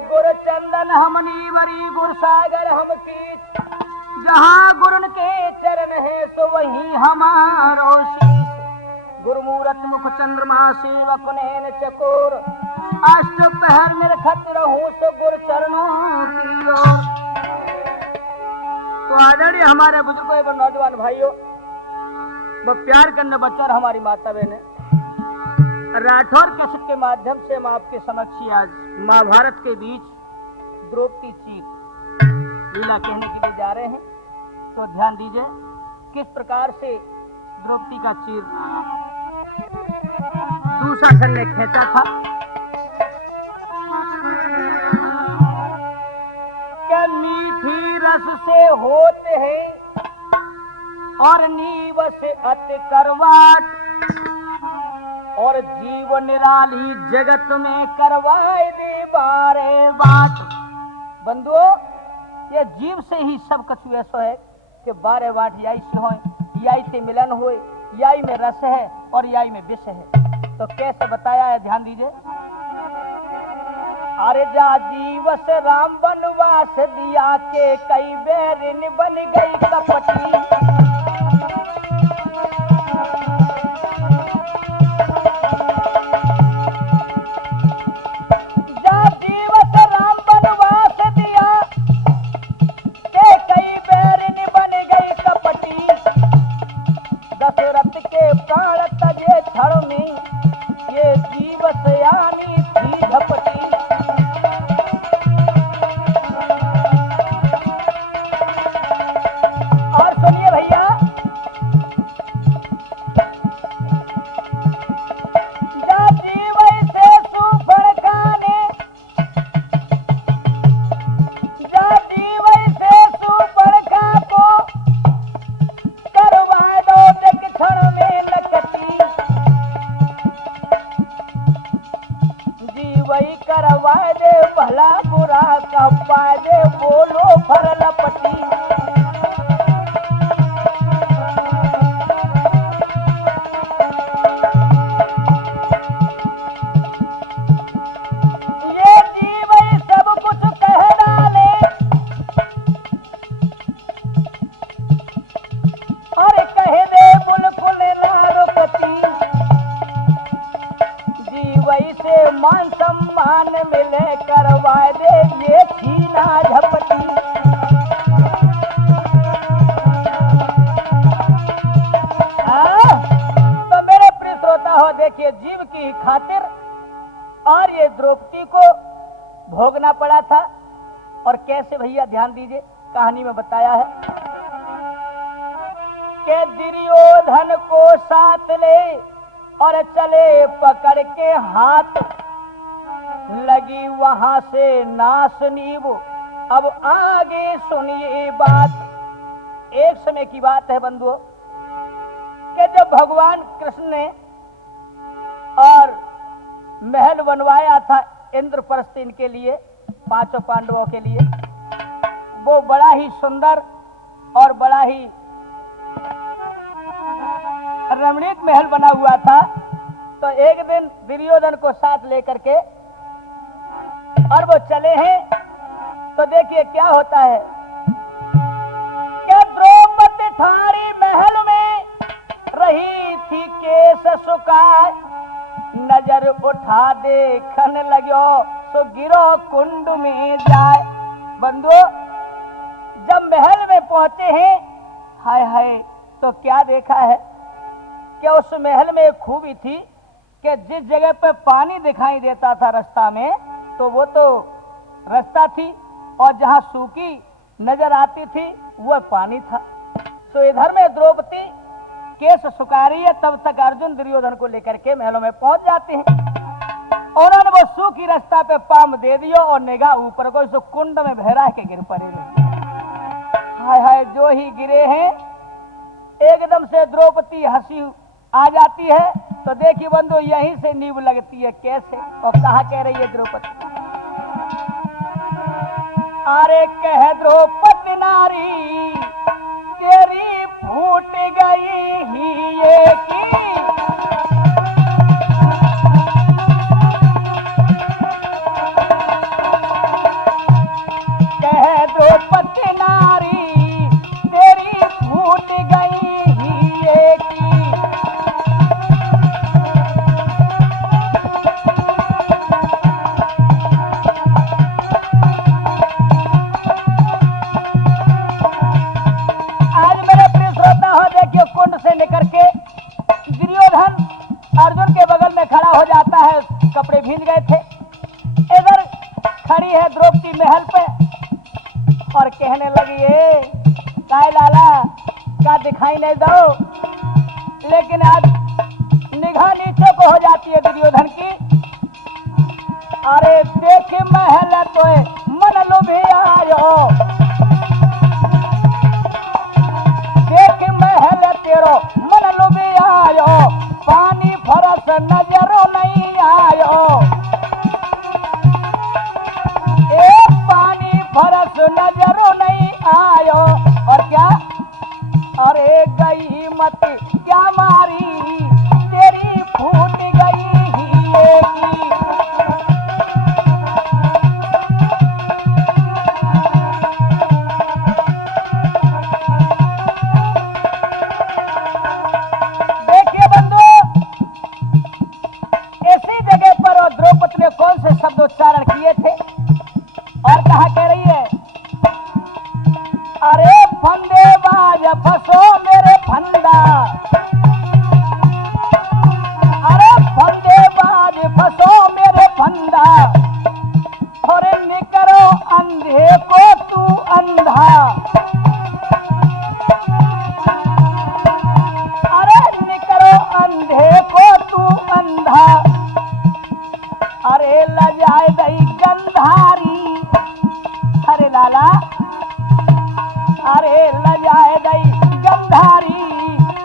गुर चंदन हमनी बरी गुर सागर हम कीच, जहाँ गुरुन के चरण है सो वही हमारो शीश। गुरुमूरत मुख चंद्रमा सेवक नैन चकोर, अष्ट पहर निरखत रहूं सो गुरु चरणों की ओर। तो आदरणीय हमारे बुजुर्गों एवं नौजवान भाइयों व प्यार करने बच्चों और हमारी माता बहनें, राठौर कैसेट के माध्यम से हम आपके समक्ष आज महाभारत के बीच द्रौपदी चीर लीला कहने के लिए जा रहे हैं। तो ध्यान दीजिए किस प्रकार से द्रौपदी का चीर दुशासन ने खींचा था। क्या मीठी रस से होते हैं और नीव से अति करवाट, और जीव निराली जगत में करवाए दे बारे बाट। बंधुओं, ये जीव से ही सब कुछ ऐसा है कि बारे बाट याई से हो, याई से मिलन हो, याई में रस है और याई में विष है। तो कैसे बताया है, ध्यान दीजिए। अरे जा जीव से राम वनवास दिया के कई बैरिन बन गई कपटी, जा जीव से राम वनवास दिया के कई बैरिन बन गई कपटी, दशरथ के प्राण तजे क्षण में ये जीव सयानी थी झपटी। और सुनिए भैया, जा जीव से सुफल खाने, जा जीव से सुफल खा को करवा दो देख क्षण में नकती, जीवई करवा दे भला बुरा कहवा दे बोलो भर लपटी। ये जीवई सब कुछ कह डाले और कह दे बिल्कुल ना रुकती, जीवई से मान सम्मान मिले करवा दे ये छीना झपटी। तो मेरे प्रिय श्रोता हो, देखिए जीव की खातिर और ये द्रौपदी को भोगना पड़ा था। और कैसे भैया, ध्यान दीजिए, कहानी में बताया है कि दुर्योधन को साथ ले और चले पकड़ के हाथ, लगी वहां से नाश नींव। अब आगे सुनिए बात। एक समय की बात है बंधुओं कि जब भगवान कृष्ण ने और महल बनवाया था इंद्रप्रस्थ इनके लिए, पांचों पांडवों के लिए, वो बड़ा ही सुंदर और बड़ा ही रमणीक महल बना हुआ था। तो एक दिन दुर्योधन को साथ लेकर के और वो चले हैं। तो देखिए क्या होता है कि द्रौपदी ठाड़ी महल में रही थी केस सुखाए, नजर उठा देखन लगो सो गिरो कुंड में जाए। बंधुओं, जब महल में पहुंचे हैं, हाय हाय, तो क्या देखा है कि उस महल में एक खूबी थी कि जिस जगह पर पानी दिखाई देता था रास्ता में, तो वो तो रास्ता थी, और जहां सूखी नजर आती थी वह पानी था। तो इधर में द्रौपदी केस सुखा रही है, तब तक अर्जुन दुर्योधन को लेकर के महलों में पहुंच जाते हैं। उन्होंने वो सूखी रास्ता पे पाम दे दिया और निगाह ऊपर को इस कुंड में बहरा के गिर पड़े। हाय हाय, जो ही गिरे हैं एकदम से द्रौपदी हंसी आ जाती है। तो देखिए बंधु, यहीं से नींव लगती है। कैसे और कहा कह रही है द्रौपदी? अरे कह द्रौपदी नारी तेरी फूट गई ही ये की, निकल के दुर्योधन अर्जुन के बगल में खड़ा हो जाता है, कपड़े भींग गए थे। इधर खड़ी है द्रौपदी महल पे और कहने लगी, ए काय लाला का दिखाई नहीं दो। लेकिन आज निगाह नीचे को हो जाती है दुर्योधन की। अरे देख महल तो मन लोभी आयो, देख महल तेरो मन लोभी आयो, पानी फरस नजरो नहीं आयो। एक पानी फरस नजरो नहीं आयो। और क्या, अरे गई मत क्या मारी, तेरी फूट गई हीरे की। देखिए बंधु, इसी जगह पर और द्रौपदी ने कौन से शब्द उच्चारण किए थे और कहा कह रही है, अरे फंदे बाज फंसो मेरे फंदा, अरे फंदे बाज फंसो मेरे फंदा, और निकरो अंधे को तू अंधा, अरे निकरो अंधे को तू अंधा, अरे लजाए दई गंधारी, अरे लाला अरे लजाए दई गंधारी,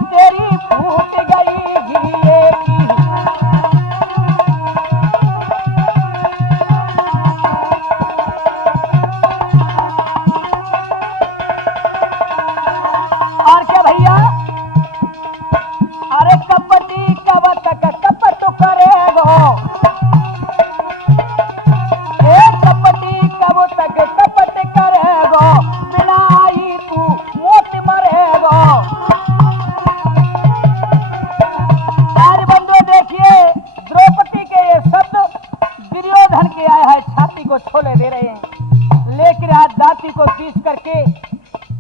तेरी फूट गई हीरे की। और क्या भैया, अरे कपटी कब तक कपट करेगो, कपटी कब तक कपट करेगो, बिना आई तू मोत मरेगो। आज बंधु देखिए, द्रौपदी के ये शब्द दुर्योधन के आए हैं छाती को छोले दे रहे हैं। लेकिन आज दांती को पीस करके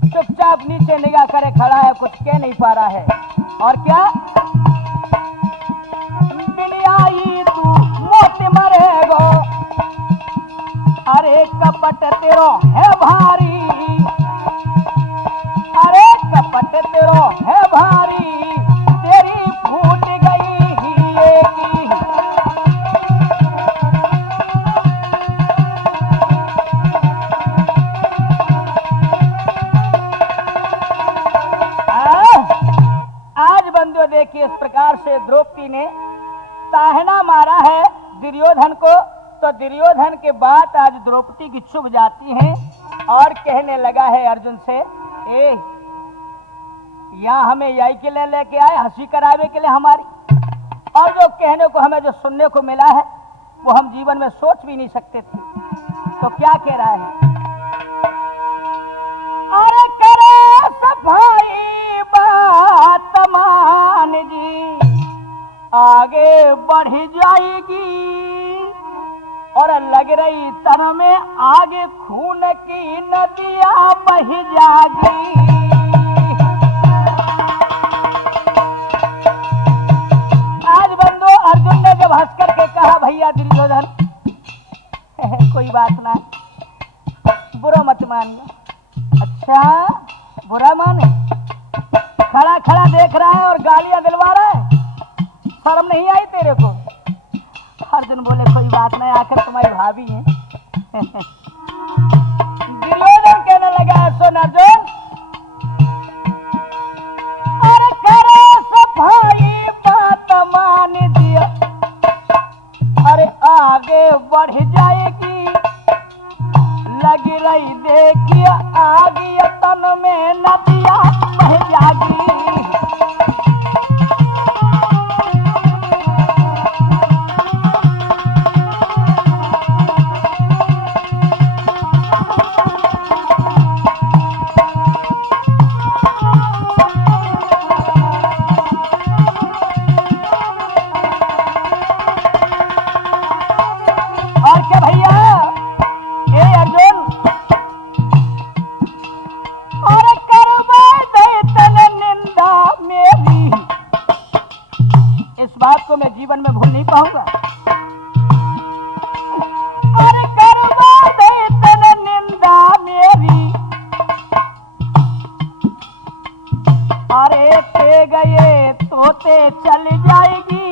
चुपचाप नीचे निगाह करे खड़ा है, कुछ कह नहीं पा रहा है। और क्या, बिना आई तू मोत मरेगो, अरे कपट तेरो है भारी, अरे कपट तेरो है भारी, तेरी फूट गई हीरे की। आज बंधु देखिए, इस प्रकार से द्रौपदी ने ताहना मारा है दुर्योधन को। तो दुर्योधन के बाद आज द्रौपदी की चुभ जाती हैं और कहने लगा है अर्जुन से, ए यहाँ हमें यही के लिए लेके आए, हंसी करावे के लिए हमारी, और जो कहने को हमें जो सुनने को मिला है वो हम जीवन में सोच भी नहीं सकते थे। तो क्या कह रहा है, अरे करे सफाई बात मान जी, आगे बढ़ जाएगी, और लग रही तन में आगे खून की नदियां बह जागी। आज बंधु अर्जुन ने जब हंस करके कहा, भैया दुर्योधन कोई बात ना, बुरा मत मानिए। अच्छा बुरा माने, खड़ा खड़ा देख रहा है और गालियां दिलवा रहा है, शर्म नहीं आई तेरे को? अर्जुन बोले, कोई बात नहीं, आखिर तुम्हारी भाभी है। दुर्योधन कहने लगा, सुन अर्जुन, और करो सफाई बात मान दिया, अरे आगे बढ़ जाएगी, लगी रही देखिए आगे तन में नदियां बह जागी। और क्या भैया, ए अर्जुन, और करवा दे तन निंदा, मैं जीवन में भूल नहीं पाऊंगा। अरे करवा दे तन निंदा मेरी, अरे ते गए तोते चल जाएगी,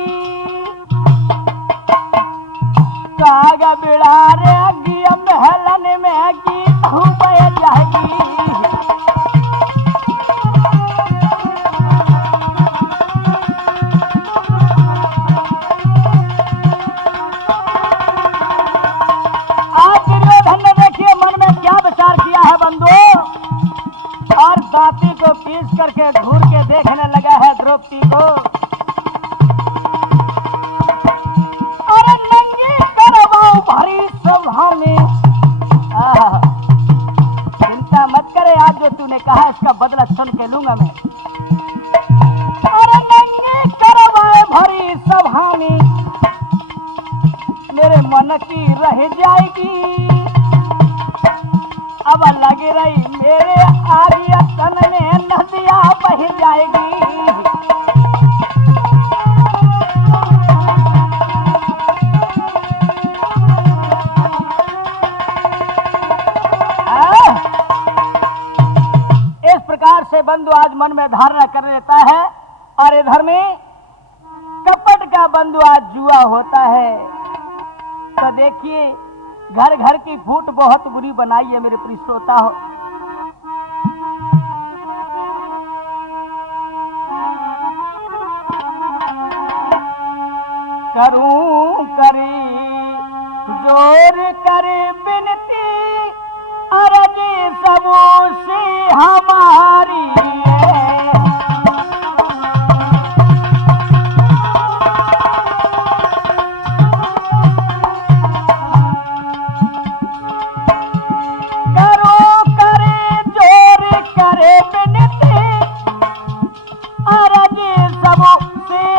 काग बिड़ा रहेगी महलन में गीत बह जाएगी। किया है बंधु, और दांती को पीस करके घूर के देखने लगा है द्रौपदी को। अरे नंगी करवाऊं भरी सभा में, चिंता मत करे, आज जो तूने कहा इसका बदला सुन के लूंगा मैं। अरे नंगी करवाए भरी सभा में, मेरे मन की रह जाएगी, अब लग रही मेरे आर्य तन में नदियां बह जाएगी। इस प्रकार से बंधु आज मन में धारणा कर लेता है, और इधर में कपट का बंधु आज जुआ होता है। तो देखिए घर घर की फूट बहुत बुरी बनाई है मेरे प्रिय श्रोता हो। करूं करे जोर करे बिनती, अरज सबों से हमारी है।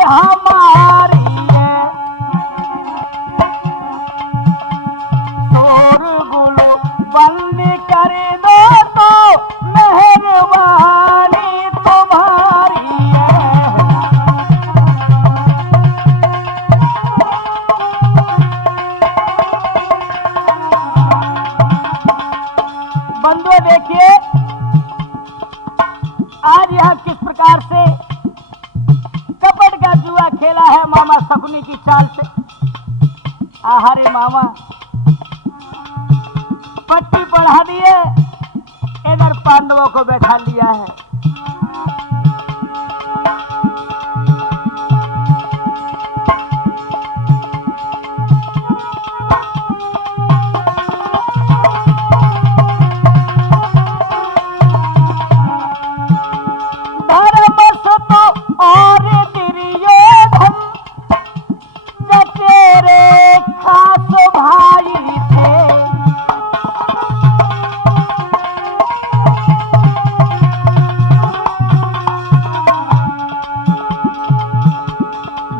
हमारी तोर गुलो बंद कर दो तो मेहरबानी तुम्हारी है। बंधुओं देखिए आज यह किस प्रकार से कपट का जुआ खेला है मामा शकुनी की चाल से। आहारे मामा पट्टी पढ़ा दिए, इधर पांडवों को बैठा लिया है। और दुर्योधन तेरे खास भाई थे,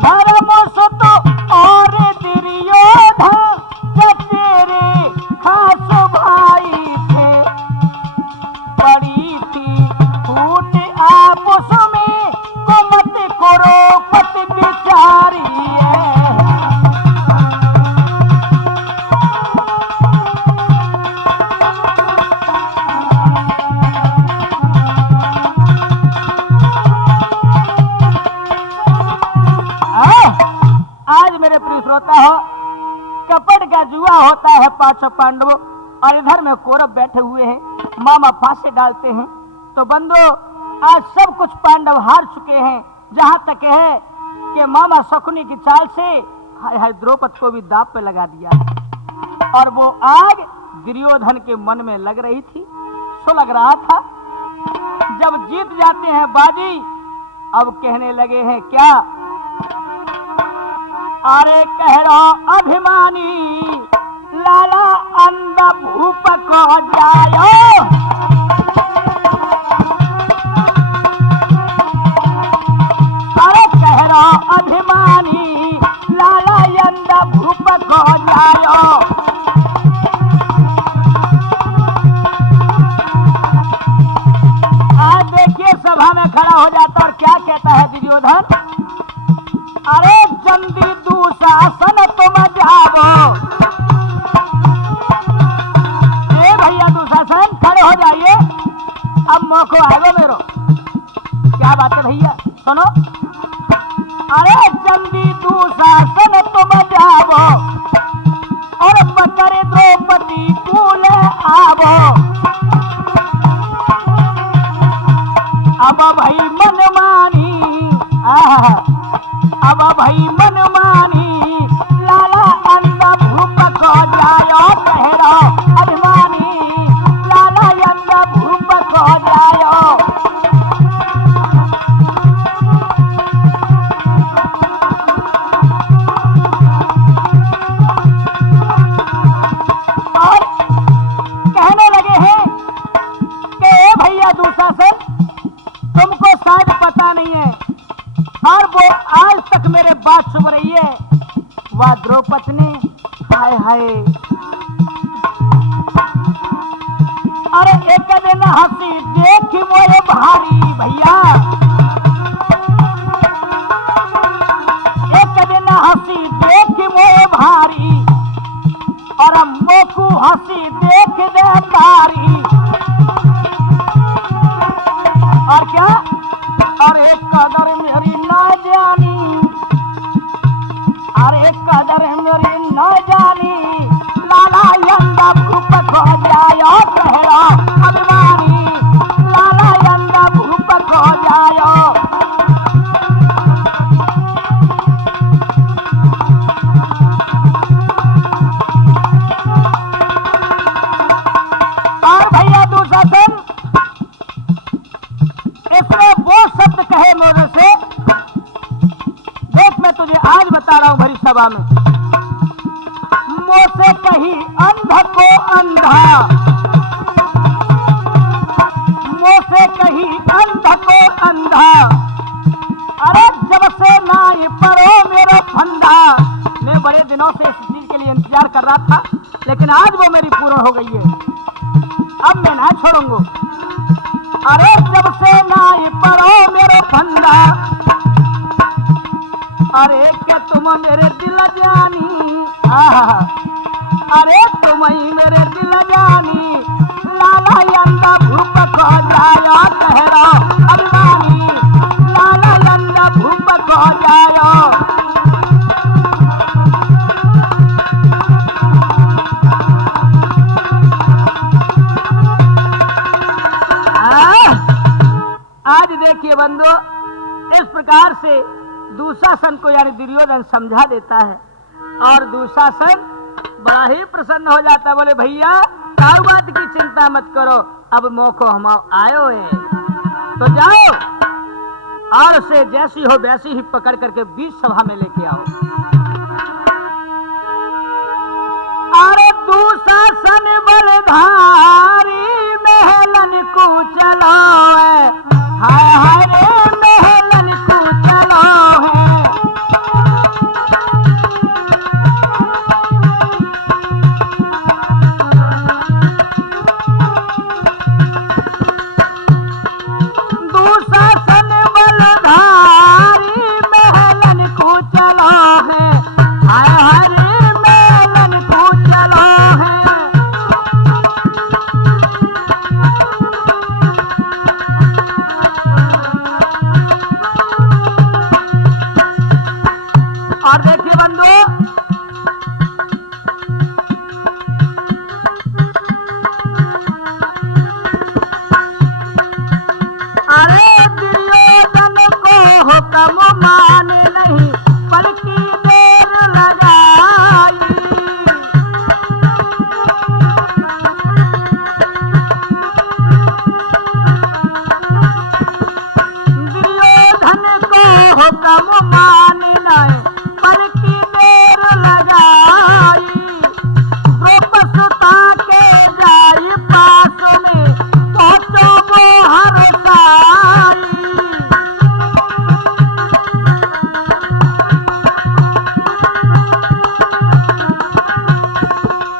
धर्मसुत और दुर्योधन तेरे खास भाई थे। पड़ी थी फूट आपस में मत करो पत बिचारी है। आज मेरे प्रिय श्रोता हो, कपट का जुआ होता है पांचों पांडवों, और इधर में कौरव बैठे हुए हैं, मामा फांसे डालते हैं। तो बंधु आज सब कुछ पांडव हार चुके हैं, जहां तक है कि मामा शकुनी की चाल से द्रौपदी को भी दांव पे लगा दिया, और वो आग दुर्योधन के मन में लग रही थी। सो लग रहा था जब जीत जाते हैं बाजी, अब कहने लगे हैं क्या, अरे कह रहा अभिमानी लाला अंधा भूप को जायो, अभिमानी लाला यंदा भूप को जायो। आज देखिए सभा में खड़ा हो जाता और क्या कहता है दुर्योधन, अरे जल्दी दुशासन तुम जाओ। ए भैया दुशासन खड़े हो जाइए, अब मौको आएगा मेरो। क्या बात है भैया, सुनो। अरे जल्दी दुशासन तुम जाओ और पकड़े द्रौपदी कूल आवो। अब भाई मनमानी, अब भाई मनमानी, लाला अंधा भूप को जायो ठहरो अभिमानी, लाला अंधा भूप को जायो। और कहने लगे हैं कि भैया दुशासन, तुमको शायद पता नहीं है, और वो आज तक मेरे बात सुन रही है। वह द्रौपदी ने हाय हाय, अरे एक दिन हंसी देख मोए भारी भैया, एक दिन हंसी देख मोए भारी, और मोकू हंसी देख दे तारी। और क्या, और एक कदर मेरी न जानी, और एक कदर मेरी न जानी, लाला अंधा भूप को जायो ठहरो अभिमानी, लाला अंधा भूप को जायो। और भैया दुशासन इसने वो शब्द कहे मेरे से, देख मैं तुझे आज बता रहा हूं भरी सभा में। मुंह से कही अंधा को अंधा, मुंह से कही अंधा को अंधा, अरे जब से ना ये परो मेरा फंदा। मैं बड़े दिनों से इस चीज के लिए इंतजार कर रहा था, लेकिन आज वो मेरी पूर्ण हो गई है, अब मैं ना छोड़ूंगा। अरे जब से ना ये परो मेरे फंदा, अरे क्या तुम मेरे दिल जानी, अरे तुम ही मेरे दिल जानी, लाला अंधा भूप को जायो ठहरो अभिमानी, लाला अंधा भूप को जायो। आज देखिए बंधु, इस प्रकार से दुशासन को यानी दुर्योधन समझा देता है, और दुशासन बड़ा ही प्रसन्न हो जाता है। बोले भैया काऊ बात की चिंता मत करो, अब मौको हम आयो है, तो जाओ और उसे जैसी हो वैसी ही पकड़ करके बीच सभा में लेके आओ। अरे दुशासन बलधारी महलन को चलो है, हाय हाय रे महलन को चलो है। दुशासन बलधारी महलन को चलो है, हाय हाय रे महलन को चलो है। और देखिए बंधु, अरे दुर्योधन को हुक्म माने नहीं, पलकी देर लगाई। दुर्योधन को हुक्म माने नहीं, पलकी देर लगाई। द्रौपदी के जाई पास में पहुंचो वो हर साई।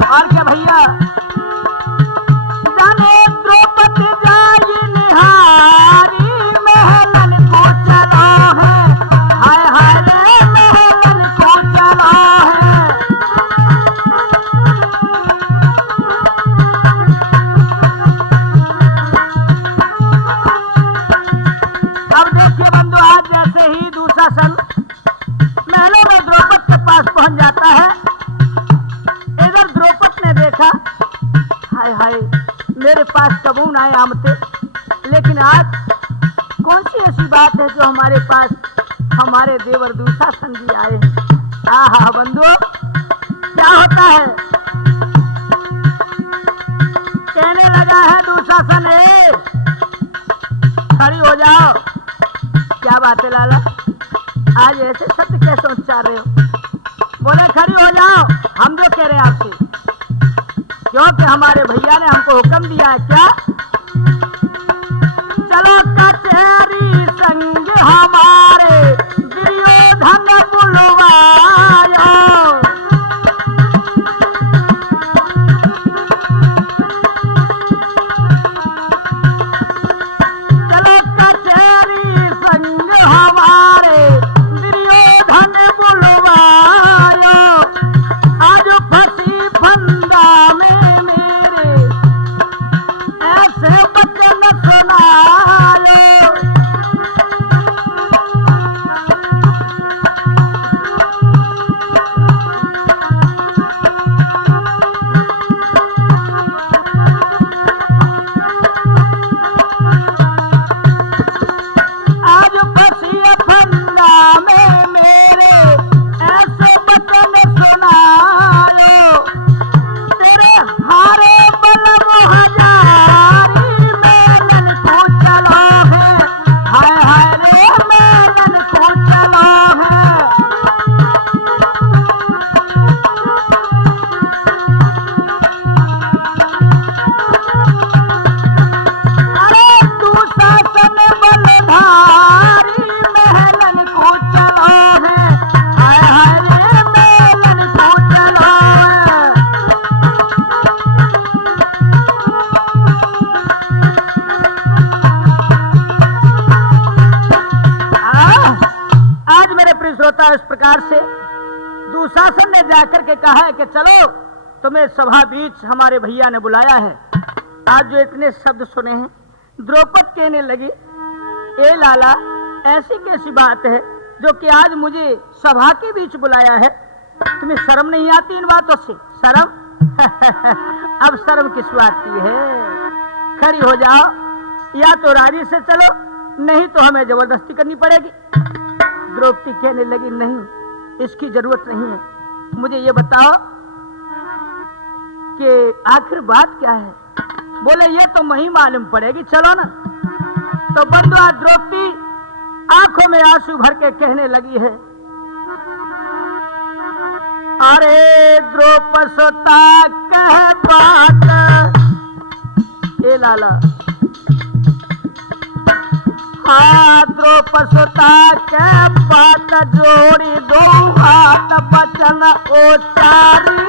और क्या भैया, जाने द्रौपदी जाई निहारी महलन को चलो है, हाय हाय रे महलन पहुंच जाता है। इधर द्रौपदी ने देखा, हाय हाय मेरे पास कबून आए आमते, लेकिन आज कौन सी ऐसी बात है जो हमारे पास हमारे देवर दुशासन जी आए हैं। आहा बंधु क्या होता है। कहने लगा है दुशासन, खड़ी हो जाओ। क्या बात है लाला, आज ऐसे शब्द कैसे उच्चार रहे हो। बोले खड़ी हो जाओ, हम जो कह रहे हैं आपसे, क्योंकि हमारे भैया ने हमको हुक्म दिया है। क्या? चलो कचहरी संग हमारे दुर्योधन बुलवायो। चलो कचहरी संग हमारे दुर्योधन बुलवायो। आज फंसी फंदा में मेरे ऐसे बचन सुनायो। आज फंसी फंदा में मेरे ऐसे बचन सुनायो। तेरे हारे बलम हजारी मेलन को चलो है। हाय हाय रे मेलन को चलो है। अरे तू शासन बलधारी मेलन को चलो है। हाय हाय रे मेलन को चलो है। आज मेरे प्रिय श्रोता इस प्रकार से दुशासन ने जाकर के कहा है कि चलो तुम्हें सभा बीच हमारे भैया ने बुलाया है। आज जो इतने शब्द सुने हैं, द्रौपदी कहने लगी, ए लाला ऐसी कैसी बात है जो कि आज मुझे सभा के बीच बुलाया है। तुम्हें शर्म नहीं आती इन बातों से? शर्म अब शर्म किस बात की है। खड़ी हो जाओ, या तो राजी से चलो, नहीं तो हमें जबरदस्ती करनी पड़ेगी। द्रौपदी कहने लगी, नहीं इसकी जरूरत नहीं है। मुझे ये बताओ कि आखिर बात क्या है। बोले ये तो वही मालूम पड़ेगी, चलो ना। तो बंधुआ द्रौपदी आंखों में आंसू भर के कहने लगी है, अरे द्रौपदी कह बात ए लाला। हाँ द्रौपदी के बात जोड़ी दो हाथ बचन उचारी।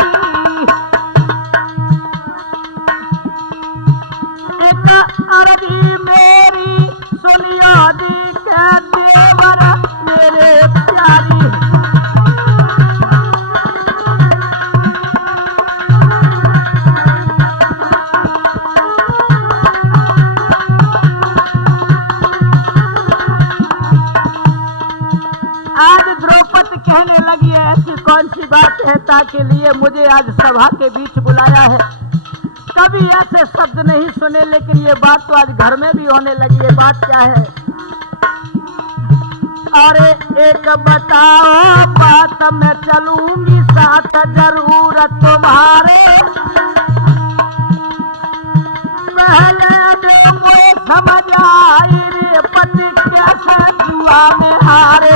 एक अर्जी मेरी सुनियो जी के देवर मेरे प्यारी। आज द्रौपदी कहने लगी है, ऐसी कौन सी बात है ताकि लिए मुझे आज सभा के बीच बुलाया है। कभी ऐसे शब्द नहीं सुने, लेकिन ये बात तो आज घर में भी होने लगी है। बात क्या है? अरे एक बताओ बात, मैं चलूंगी साथ जरूर तुम्हारे। पहले जो मुझे समझ आई रे पति कैसे जुआ में हारे।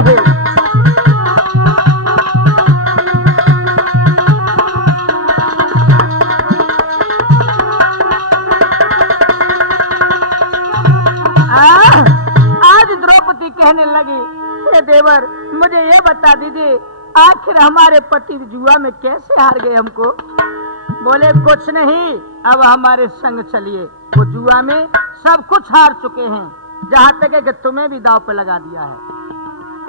आज द्रौपदी कहने लगी, हे देवर मुझे ये बता दीजिए आखिर हमारे पति जुआ में कैसे हार गए हमको। बोले कुछ नहीं, अब हमारे संग चलिए। वो जुआ में सब कुछ हार चुके हैं, जहां तक है कि तुम्हें भी दांव पे लगा दिया है,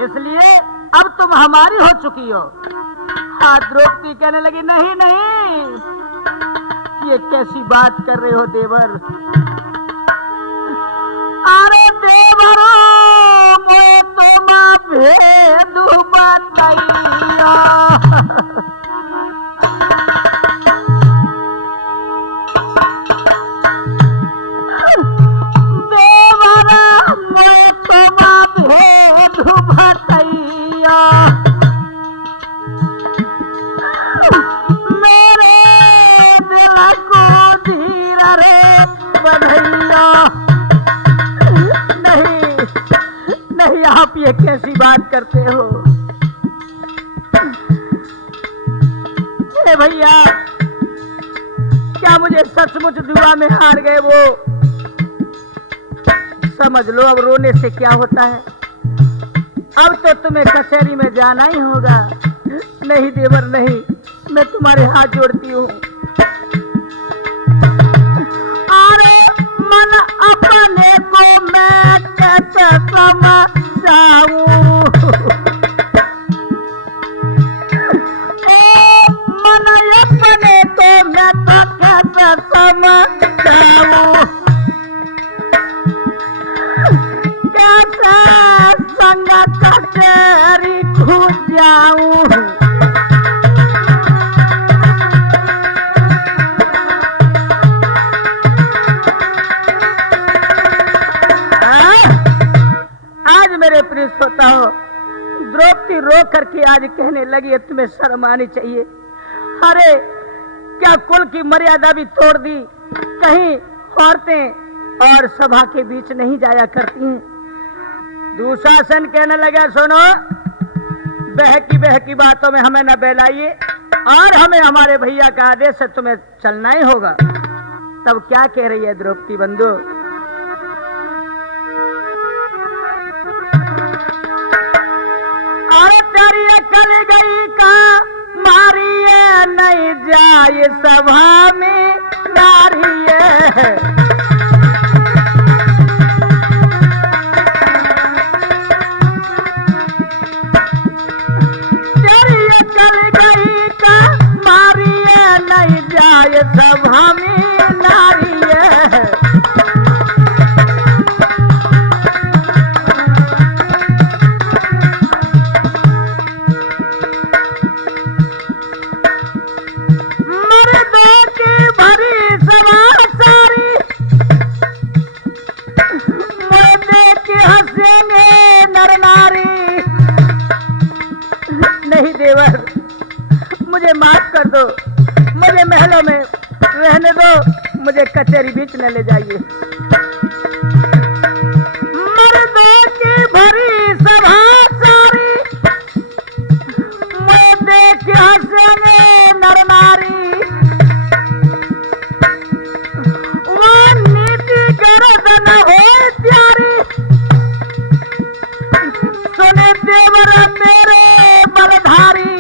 इसलिए अब तुम हमारी हो चुकी हो। हाँ द्रौपदी कहने लगी, नहीं नहीं ये कैसी बात कर रहे हो देवर। अरे देवरो मोए तुम्हारे भेद बतैया। देवरा मोटवा भेद बतैया। मेरे दिल को धीर रे बधैया। नहीं नहीं, आप ये कैसी बात करते हो? ए भैया, क्या मुझे सचमुच दुआ में हार गए वो? समझ लो अब रोने से क्या होता है। अब तो तुम्हें कचहरी में जाना ही होगा। नहीं देवर नहीं, मैं तुम्हारे हाथ जोड़ती हूँ। अरे मन अपने को मैं कैसे समझाऊं? मन अपने को मैं तो कैसे समझाऊं? कैसे संग कचहरी घुस जाऊं? आज मेरे प्रिय श्रोता हो, द्रौपदी रो करके आज कहने लगी, तुम्हें शर्म आनी चाहिए। अरे क्या कुल की मर्यादा भी तोड़ दी? कहीं औरतें और सभा के बीच नहीं जाया करती हैं। दुशासन कहने लगा, सुनो, बहकी बातों में हमें न बहलाइए और हमें हमारे भैया का आदेश है, तुम्हें चलना ही होगा। तब क्या कह रही है द्रौपदी बंधु? अरे तेरी अकल गई का मारिए नहीं जाए सभा में नारिए। तेरी अकल गई का मारिए नहीं जाए सभा में नारिए। नहीं देवर, मुझे माफ कर दो, मुझे महलों में रहने दो, मुझे कचहरी बीच न ले जाइए। मर्दों की भरी सभा सारी, मुझे देख के हंसेंगे नर नारी। वो नीति गरज न हो प्यारी, सुने देवर मेरे बलधारी।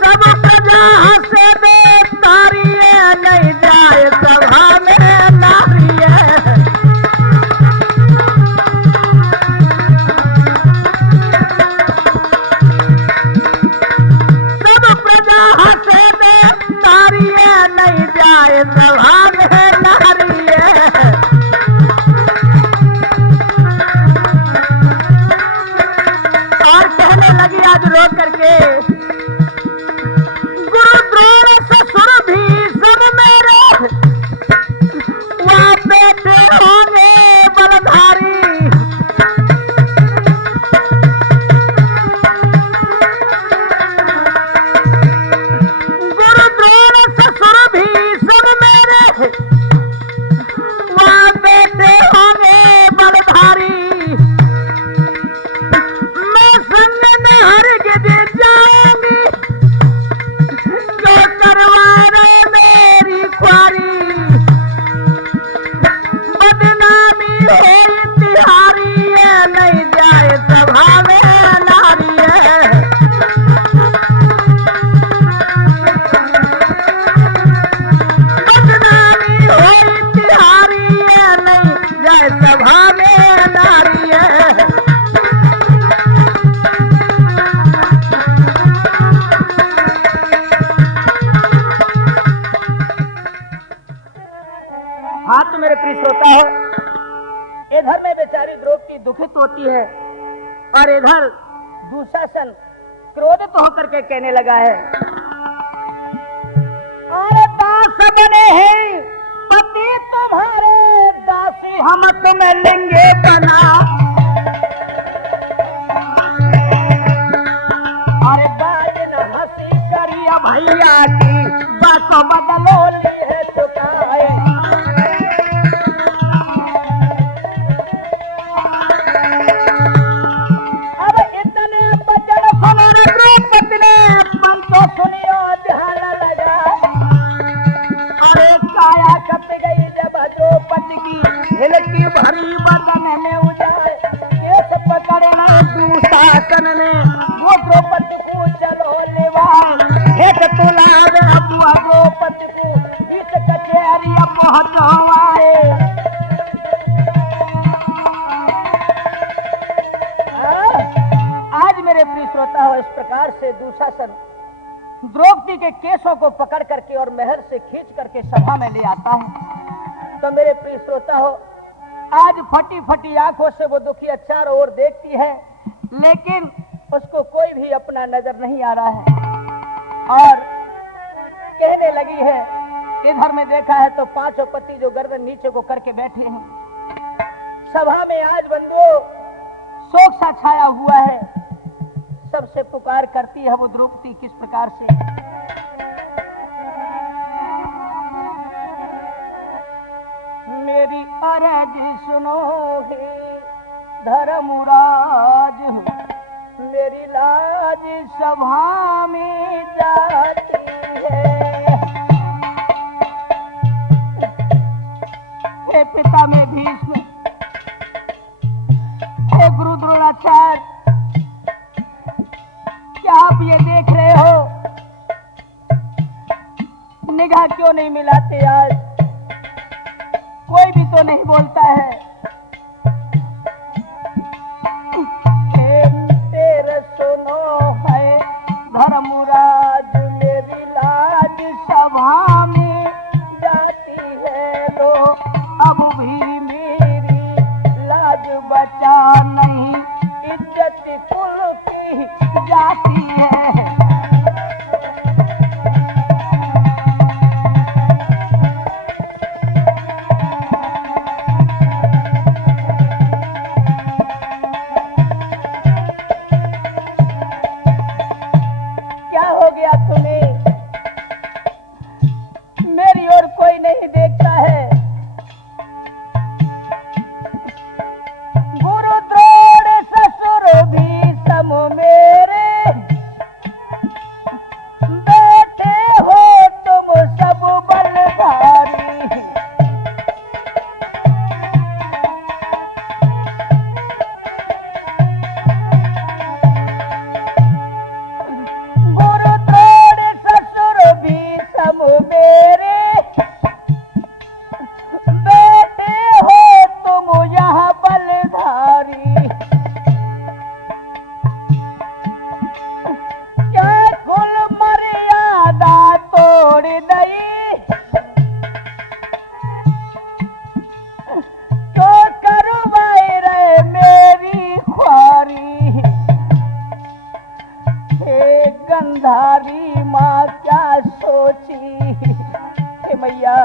सब प्रजा हंसे दे तारिये, नहीं जाए सभा में नारिये। सब प्रजा हंसे दे तारिये, नहीं जाए सभा में नारिये। और कहने लगी आज रो करके, गुरु द्रोण ससुर भी सब मेरे, वहां बेटे होंगे बलधारी। गुरु द्रोण ससुर भी सब मेरे, इधर में बेचारी द्रौपदी दुखित होती है और इधर दुशासन क्रोधित होकर के कहने लगा है, अरे दास बने हैं पति तुम्हारे, दासी हम तुम्हें लेंगे बना। अरे बालिन हंसी करिए भैया की, बाको बदलो ली है चुकाए। अब इतने बचन सुनो रे द्रौपदी ने, पंतो सुनियो ध्यान लगा। अरे काया कप गई जब द्रौपदी की, हिलकी भरी बदन में उजाए। केस पकड़े रहे दुशासन ने, वो द्रौपदी को चलो लेवाए। हेठ तुला दे अबुआ द्रौपदी को, बीच कचहरी पहुंचवाए। आज मेरे प्रिय श्रोता हो, इस प्रकार से दुशासन द्रौपदी के केसों को पकड़ करके और महल से खींच करके सभा में ले आता है। तो मेरे प्रिय श्रोता हो, आज फटी फटी आंखों से वो दुखी चारों ओर देखती है, लेकिन उसको कोई भी अपना नजर नहीं आ रहा है और कहने लगी है। इधर में देखा है तो पांचों पति जो गर्दन नीचे को करके बैठे हैं। सभा में आज बंधुओं शोक सा छाया हुआ है। सबसे पुकार करती है वो द्रौपदी किस प्रकार से, मेरी अरज सुनो ही धर्मराज, मेरी लाज सभा में जाती है। हे पिता में भीष्म, हे गुरु द्रोणाचार्य, क्या आप ये देख रहे हो? निगाह क्यों नहीं मिलाते? आज कोई भी तो नहीं बोलता है। तेरे सुनो है धर्मराज, मेरी लाज सभा में जाती है। लो अब भी मेरी लाज बचा नहीं, इज्जत कुल की जाती है। क्या हो गया तुम्हें? मेरी ओर कोई नहीं देखता है। गुरु द्रोण ससुर भी सम मेरे, बैठे हो तुम सब बलधारी। गुरु द्रोण ससुर भी सम मेरे, बैठे हो तुम यहाँ बलधारी। क्या कुल मर्यादा तोड़ दई, तो करवाए रहे मेरी ख्वारी। हे गंधारी माँ क्या सोची, हे मैया,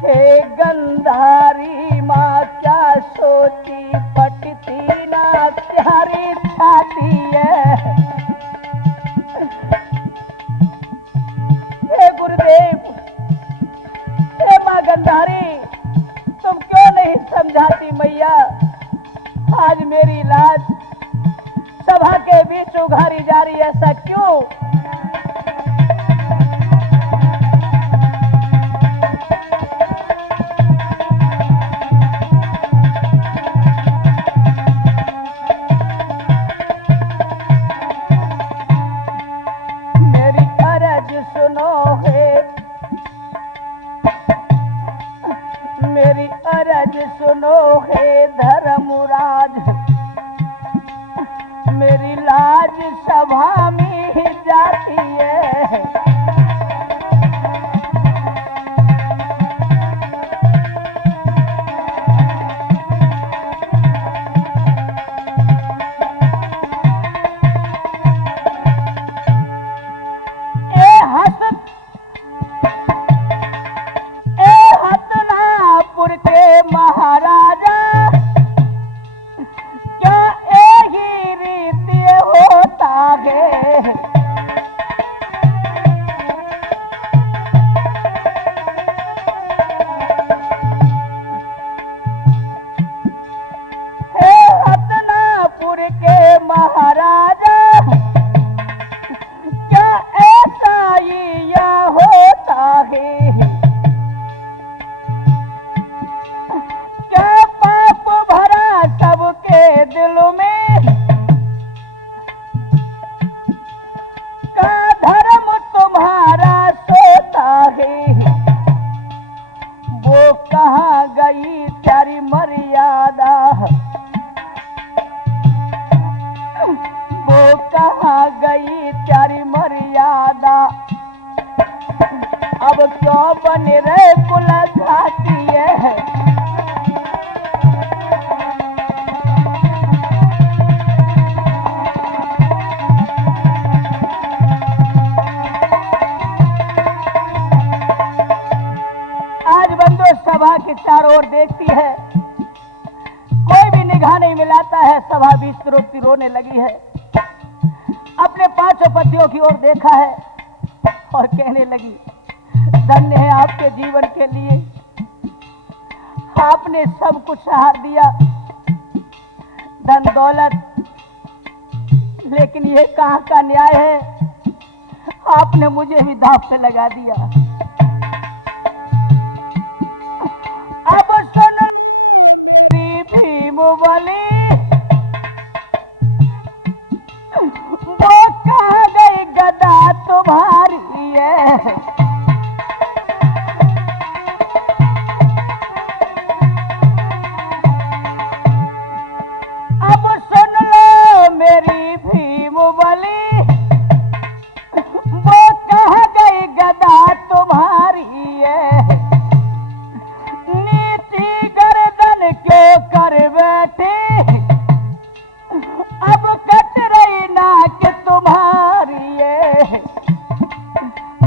हे गंधारी माँ क्या सोची, पटती ना चारी छाती है। हे गुरुदेव, हे माँ गंधारी, तुम क्यों नहीं समझाती मैया? आज मेरी लाज सभा के बीच उघारी जा रही, ऐसा क्यों? मेरी अरज सुनो है, मेरी अरज सुनो है धर्मराज, मेरी लाज सभा में जाती है। बस ए हसनापुर के महाराजा क्या यही रीति होता है। हसनापुर के महाराजा क्या ऐसा ही या होता है। क्या पाप भरा सबके दिल में का धर्म तुम्हारा सोता है। वो कहाँ गई तेरी मर्यादा, वो कहाँ गई तेरी मर्यादा। अब क्यों बन रहे कुल घाटी है। आज बंदो सभा के चारों ओर देखती है, कोई भी निगाह नहीं मिलाता है। सभा भी रोती रोने लगी है। अपने पांचों पतियों की ओर देखा है और कहने लगी, धन्य है आपके जीवन के लिए, आपने सब कुछ सहार दिया, धन दौलत, लेकिन ये कहाँ का न्याय है, आपने मुझे भी दांव पे लगा दिया। अब सुन लो मेरी भीम बली, वो कहाँ गई गदा तुम्हारी है। अब सुन लो मेरी भीम बली, वो कहाँ गई गदा तुम्हारी है। नीची गर्दन क्यों कर बैठे, अब कट रही नाक तुम्हारी है।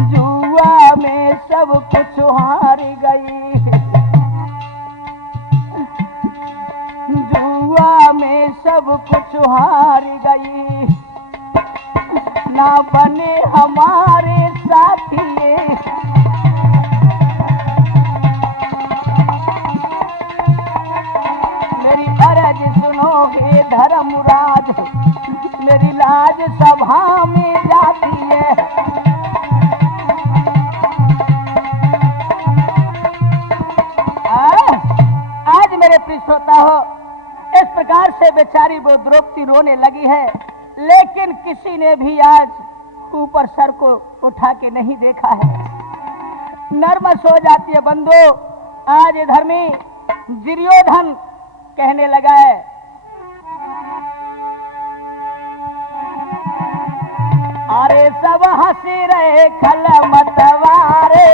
जुआ में सब कुछ हार गई, जुआ में सब कुछ हार गई। ना बने हमारे साथी, मेरी अर्ज सुनो हे धर्मराज, मेरी लाज सभा में जाती है। आज मेरे प्रिय श्रोता हो, इस प्रकार से बेचारी वो द्रौपदी रोने लगी है, लेकिन किसी ने भी आज ऊपर सर को उठा के नहीं देखा है। नर्मस हो जाती है बंधु। आज इधर में दुर्योधन कहने लगा है, अरे सब हंसी रहे खल मतवारे,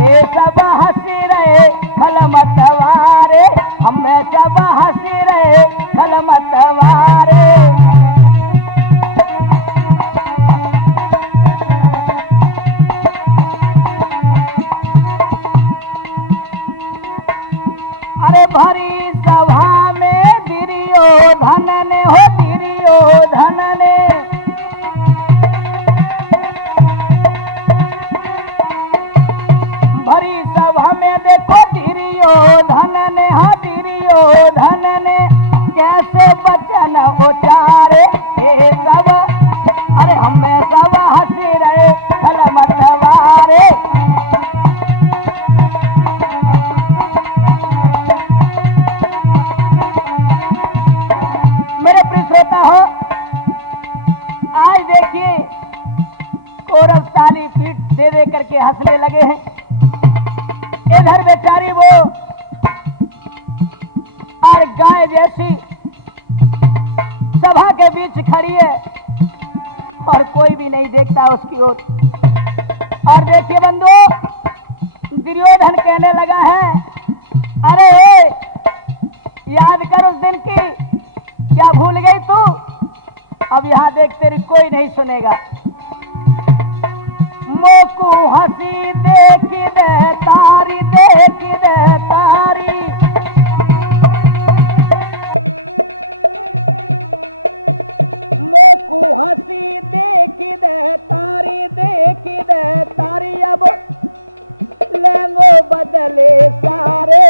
ये सब हंसी रहे खल मतवारे, हमें सब हंसी रहे खल मतवारे। अरे भरी सभा में दुर्योधन ने हो, दुर्योधन ने भरी सभा में देखो दुर्योधन ने, हाँ दुर्योधन ने कैसे वचन उचारे। ये सब अरे हमें सब हंसी रहे खल मतवारे। मेरे प्रिय श्रोता हो, आज देखिए कौरव ताली पीठ दे दे करके हंसने लगे हैं। इधर बेचारी वो और गाय जैसी सभा के बीच खड़ी है और कोई भी नहीं देखता उसकी ओर। और देखिए बंधु, दुर्योधन कहने लगा है, अरे याद कर उस दिन की, क्या भूल गई तू? अब यहाँ देख तेरी कोई नहीं सुनेगा। मोकू हंसी देख दे तारी, देख दे तारी, मोकू हंसी देख दे तारी, देख दे तारी। अब लेंगो बदले सारे,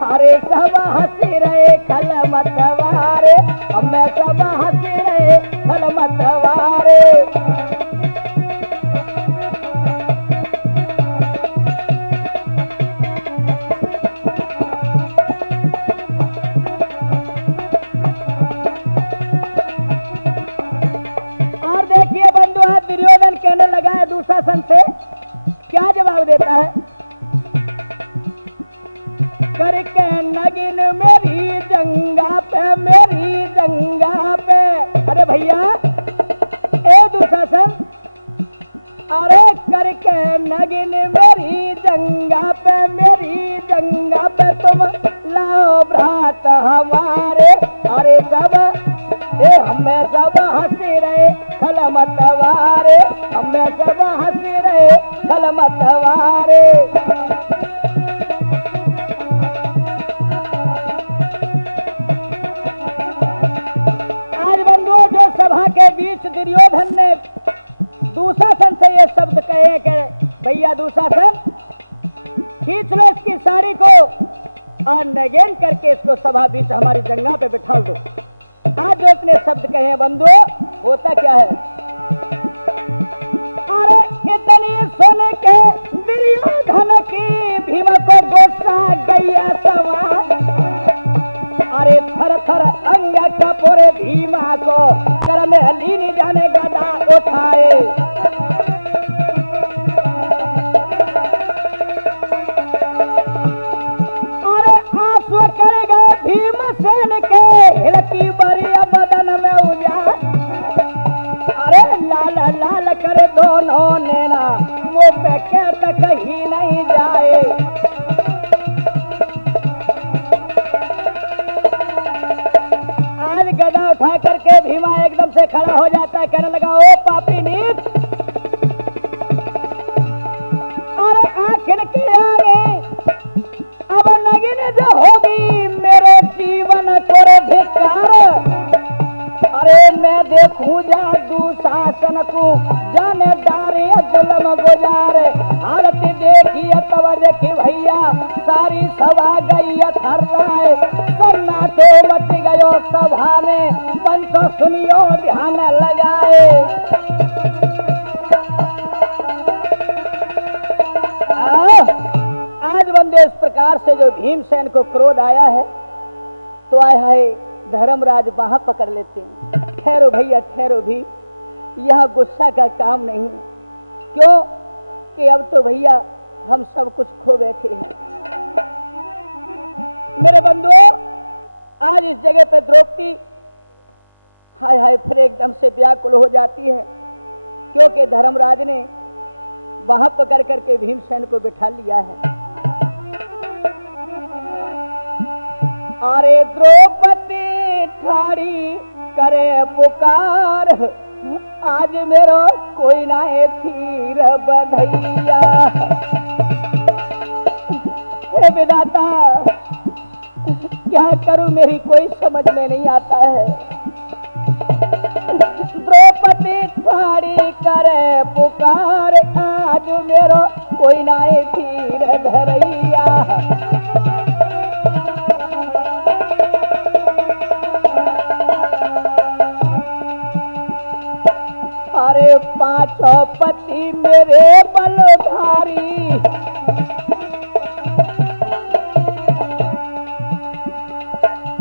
हरे सब हंसी रहे खल मतवारे, हमें सब हंसी रहे खल मतवारे। और देखिए बंधु, दुर्योधन कहने लगा है दुशासन से, क्या जवाब देता है? करके नगिन मेरी जंगा पे, मेरी जंगा पे। अरे भैया ए दुशासन, अरे करके नगिन मेरी जंगा पे, मेरी जंगा पे तुम लाओ भ्रात हमारे। अरे सब हमें सब हंसी रहे खल मतवारे, हमें सब हंसी रहे खल मतवारे। सभा के बीच दुर्योधन ने दुशासन से ये शब्द कहे कि भैया दुशासन, खींच लो इसकी साड़ी को और नगेन करके इसको सभा बीच हमारी जंगा पे बिठा दो। आज जो इतने शब्द कहे बंधु, होता क्या है? अरे इतनी सुन के दुर्योधन की भीम को गुस्सा गया सवार। अरे थर थर अंग कपूरे भीमा को कर में लीन जाने गदा उठाए। अरे आंसू करेगा भीमसेन के हिलकी बरिया बदन में उजाड़। अरे लाल लाल करे दोनों नैना, मुंह पे कहता कहीं नहीं जाए। गदा उठा करके भीमा एकदम से खड़ा हो जाता है, कहने लगा ओ पापी नीच, और आखिर के आगे अब नगिन जो होगी मेरे जीवन को धिक्कार। अरे मैं देखूं जादू शासन को जाने डारे जुल्म गुजारे। आरती देखी तब देखी भैया सारी सभा गई थर्राए। सन्नाटो मच गयो सभा में, पंचो सुनियो ध्यान लगाए। आज बंदे इस प्रकार से जो भीमसेन को क्रोध आया है, तो आए हाय धर्मराज वहां पकड़ लेते हैं। ठहरो भैया ठहरो भी, यह गुस्सा का काम नहीं। क्यों कि अब तो भैया हम सब कुछ खो बैठे हैं। मेरे बंधुओं, आज इस जगह पे द्रौपदी हाय हाय फिर एकदम से व्याकुल हो जाती है, क्योंकि धर्मराज ने वहां पकड़ करके भीमसेन को बिठा लिया है। अरे द्रौपदी ठाड़ी करे पुकार, आज मेरो कोई ना थीर बधैया। हे विधाता, क्या करूं मेरी कोई समझ में नहीं आता है। द्रौपदी ठाड़ी करे पुकार, आज मेरो कोई ना थीर धरैया। अरे पांचों पति मेरे बलधारी,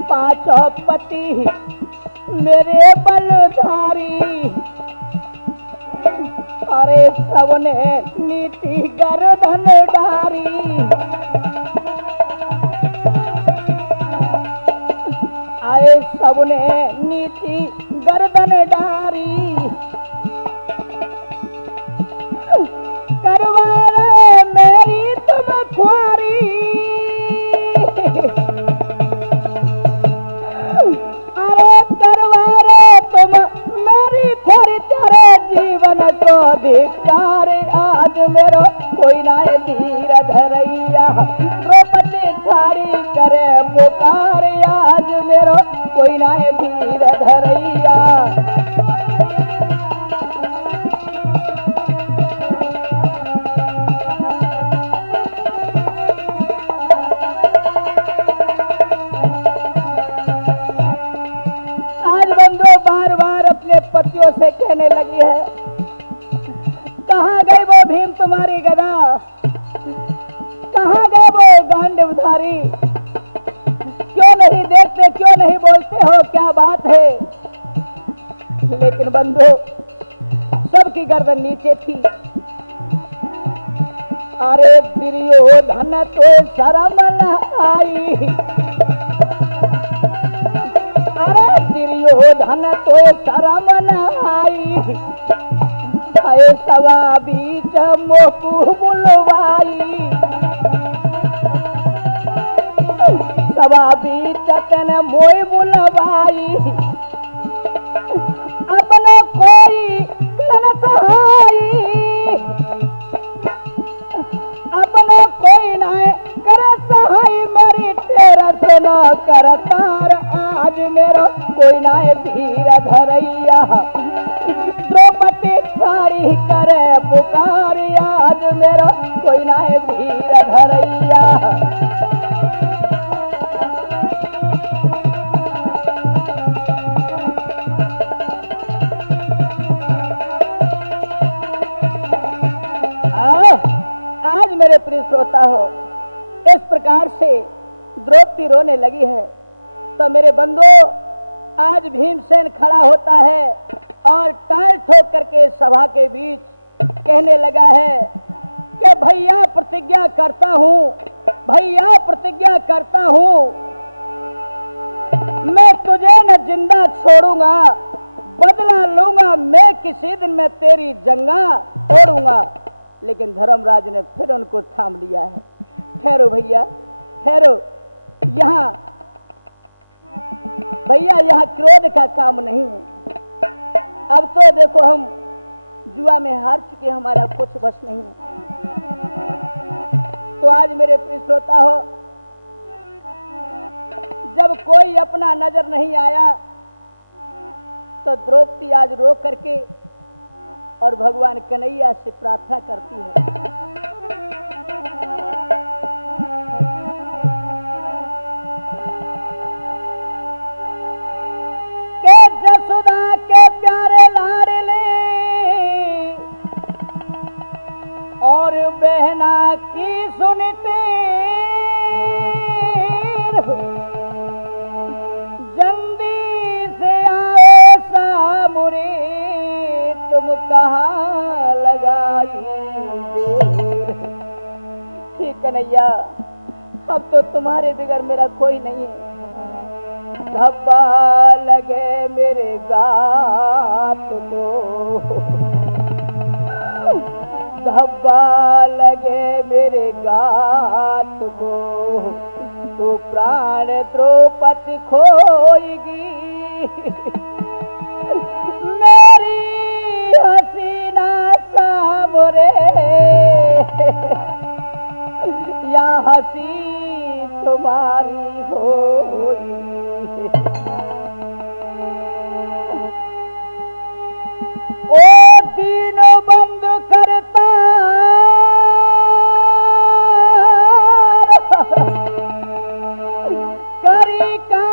पांचों पति मेरे बलधारी। अरे सबने नीति गर्दन डारी। आए सबने नीति गर्दन डारी। करवारे मेरी तुम ख्वारी। अरे करवा को धिक्कार आज मेरो कोई ना धीर धरैया द्रौपदी ठारी करे पुकार आज मेरो कोई ना धीर धरैया। पतियों से कहने लगी है, कहाँ गए वो भीम तुम्हारी गदा, कहाँ गए वो गांडीवधारी, क्यों नहीं देखते, क्यों नहीं बोलते हो, क्या बात है। लेकिन बंधु सबकी गर्दन नीचे थी। अरे दुर्योधन तो शर्म न आई, अरे दुर्योधन तो शर्म न आई, सवा बीच मोकू बुलवाई, सवा बीच तन मोई बुलवाई, अपना कोई कर सहाई, अपना कोई ना कर सहाई, मेरी तेरा से न कर तार आज मेरो कोई ना धीर धरैया द्रौपदी ठारी करे पुकार आज मेरो कोई ना धीर धरैया। आज मेरे प्रिय श्रोता हो, इस प्रकार से द्रौपदी रोने लगी है तो मेरे बंधु आज भीमसेन खड़ा होता है और टाल ठोक करके सभा के बीच कहने लगा है कि भैया प्रतिज्ञा करता हूं, भैया प्रतिज्ञा करता हूं, मैं तुझे न जिंदा छोड़ूंगा, बदला लूंगा मैं किसी दिन में तेरी जंगा तोड़ूंगा। लेकिन धर्मराज ने फिर उनको थाम लिया है। ठहरो भैया ठहरो, यहाँ भैया यहाँ क्रोध का काम नहीं है। अब तो देखो हम जुआ में हार चुके, हमारा कुछ बस नहीं है। तो आज मेरे प्रिय श्रोता हो, जब कोई अपना नजर नहीं आया तो द्रौपदी आज रो करके और भगवान कन्हैया से प्रार्थना करती है। जसोदा के प्यारे लाडले और बहना की सुनते जल्दी से आओ सामुरे, तुम कहाँ लगाई देर। ठीक कन्हैया, अब तो तुम्हारे बिगर मेरा कोई नहीं है। धब्बा लगे मेरे गात को, धब्बा लगे मेरे गात को, तो प्राण द्रौपदी खोएगी, मेरी हसीना सामरे या हसी तुम्हारी होगी। ओ दीन बंद करता करी का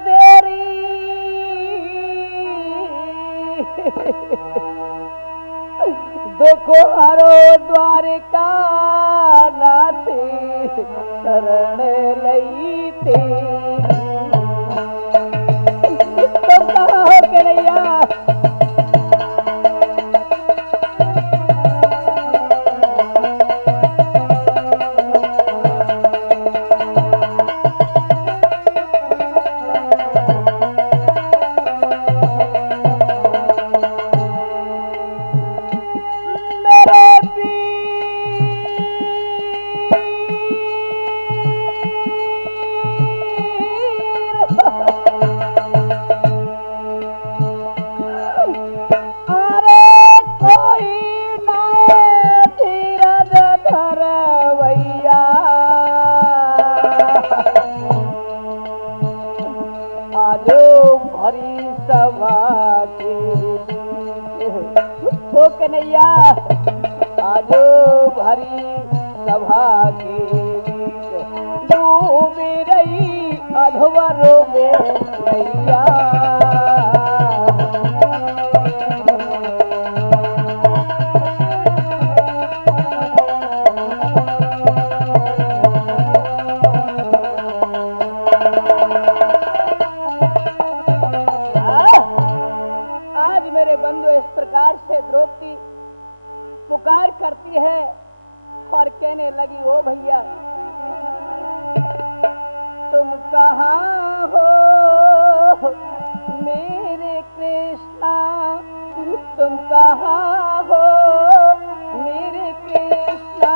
देरी, दुख हरो द्वारिका नाथी शरण लई थी। तुम कहाँ हो कन्हैया? आजो भरी सभा के ओ कन्हैया आजो भरी सभा के बीच डूबी रही अधवरों में नैया। से द्रौपदी पुकार करती है और कहने लगी, ओ भैया तुम कहाँ हो मेरे कृष्णा, तुम कहाँ हो मेरे कृष्णा।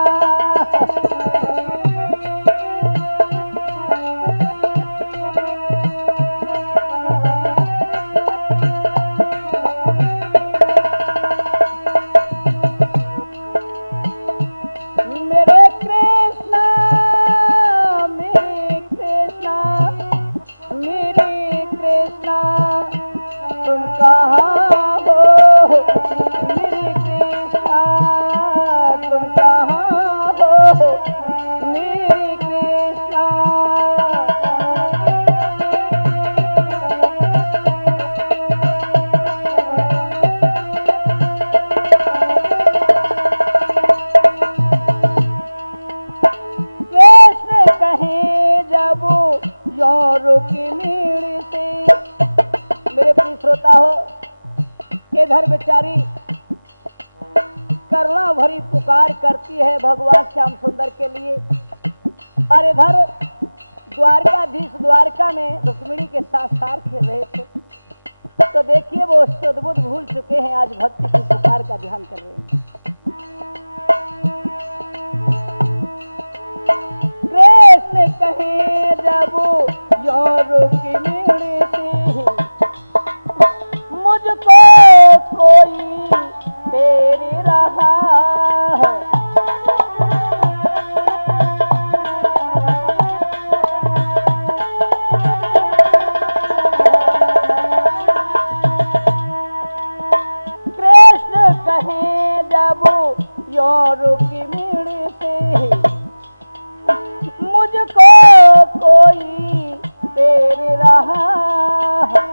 इधर बेचारी करुणा भरी पुकार करती है भगवान श्याम सुंदर के लिए, और इधर द्वारकाधीश द्वारका में रुक्मिणी के साथ सार खेल रहे थे। तो देखिए वो सुध-बुध भूल चुके हैं, आज भक्ति की पुकार का ध्यान कर रहे हैं। कृष्ण कहे जब यो रुक्मिणी से मुझको कोई तेरी रहा है, कृष्ण कहे जब यो रुक्मिणी से मुझको कोई तेरी रहा है।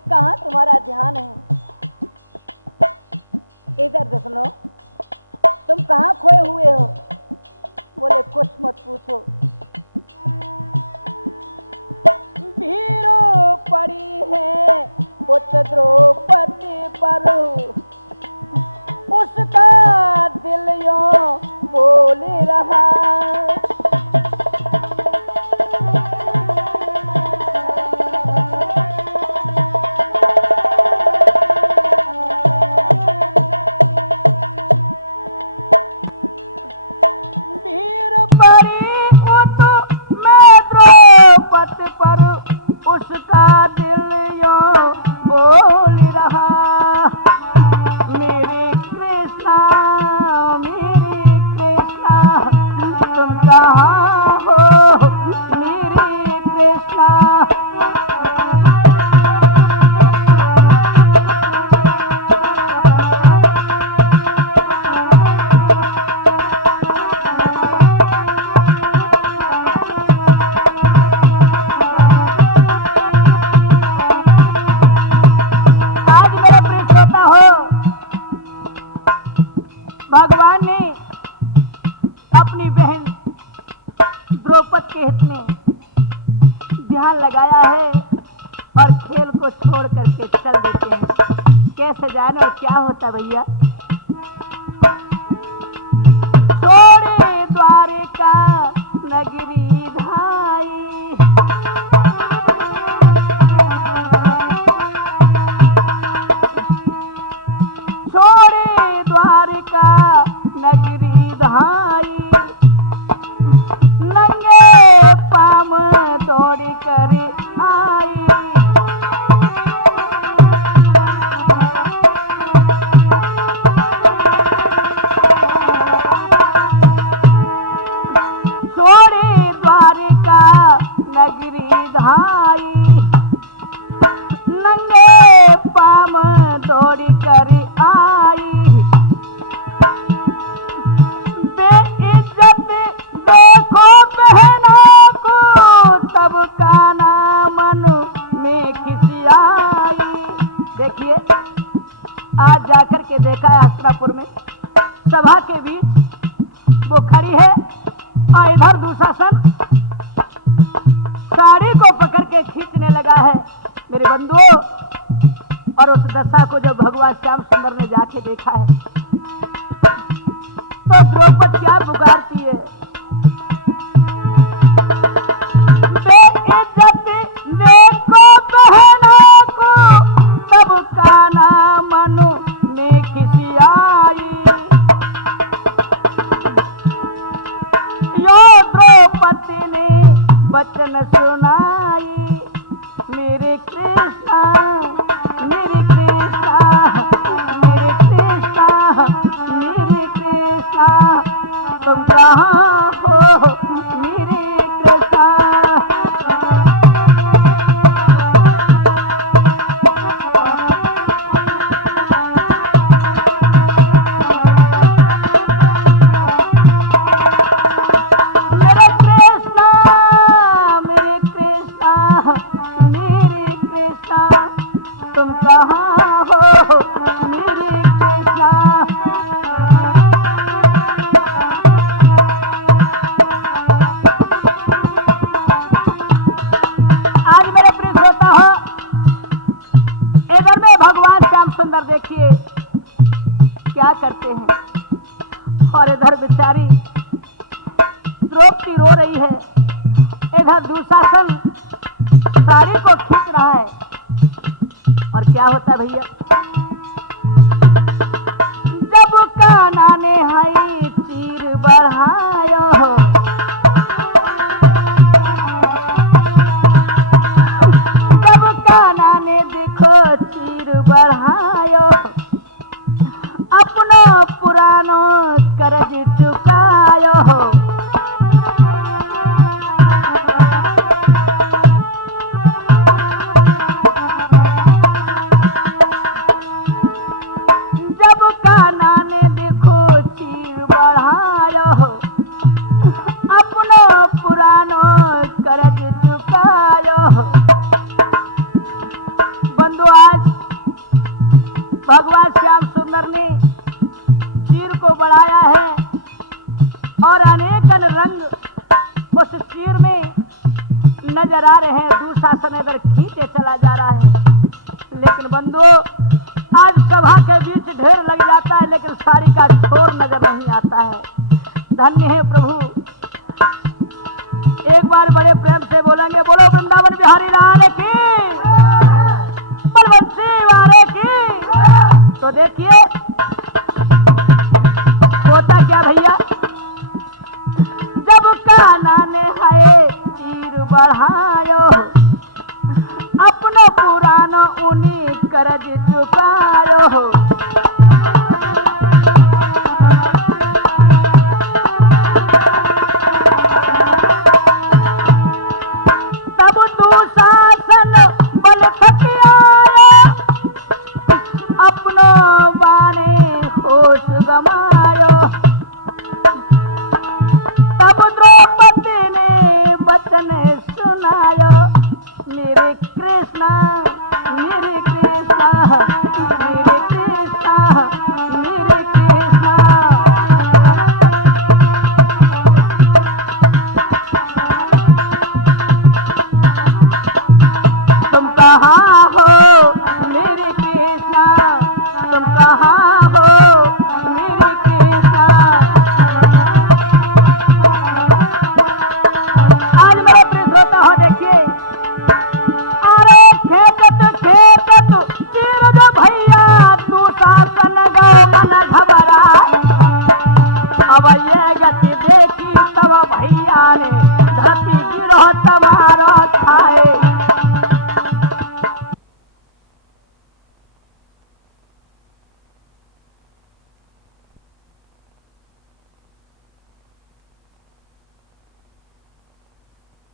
कहाँ तुम्हारा ध्यान है, इधर देख लो, तुम कहाँ खोए हुए हो। बोले कुछ मत पूछो, भीड़ पड़ी है पुत्र द्रौपदी पर, उसका दिल यो बोल रहा। उसका दिल यो बोल रहा, मेरे कृष्णा तुम कहाँ हो मेरे कृष्णा। भगवान ने अपनी बहन द्रौपदी के हित में ध्यान लगाया है और खेल को छोड़ करके चल देते हैं। कैसे जाने और क्या होता भैया। छोड़े द्वारिका नगरी धाई, छोड़े द्वारिका नगरी धाई, नंगे पाम दौड़ कर आई। राम दौड़ी कर आई। बेइज्जत देखो बहना को तब काना मन में खिसियाई। देखिए आज जाकर के देखा है हस्तिनापुर में सभा के बीच वो खड़ी है और इधर दुशासन साड़ी को पकड़ के खींचने लगा है मेरे बंधुओं। और उस दशा को जब भगवान श्याम सुंदर ने जाके देखा है तो द्रौपदी क्या पुकारती है, बेइज्जत देखो बहना को तब काना मन में खिसियाई। यो द्रौपदी ने वचन सुनाई, मेरे कृष्णा मेरे कृष्णा मेरे कृष्णा मेरे कृष्णा तुम कहाँ हो मेरे कृष्णा। तुम कहाँ हो मेरे कृष्णा। आज मेरे प्रिय श्रोता हो, इधर में भगवान श्याम सुंदर देखिए क्या करते हैं और इधर बेचारी द्रौपदी रो रही है, इधर दुशासन साड़ी को खींच रहा है। और क्या होता है भैया, जब कान्हा ने हाई तीर बढ़ायो, जब कान्हा ने देखो तीर बढ़ायो, अपनो पुरानो कर्ज चुकायो। कर्ज चुकायो। बंधु आज भगवान श्याम सुंदर ने चीर को बढ़ाया है और अनेक रंग उस चीर में नजर आ रहे हैं। दुशासन इधर खींचे चला जा रहा है, लेकिन बंधु आज सभा के बीच ढेर लग जाता है लेकिन साड़ी का छोर नजर नहीं आता है। धन्य है प्रभु। एक बार बड़े प्रेम से बोलेंगे, बोलो वृंदावन बिहारी लाल की, बलवंती वाले की। तो देखिए होता क्या भैया, जब कान्हा ने हाय तीर बढ़ायो, अपनो पुरानो उन्हीं कर्ज चुकायो।